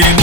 been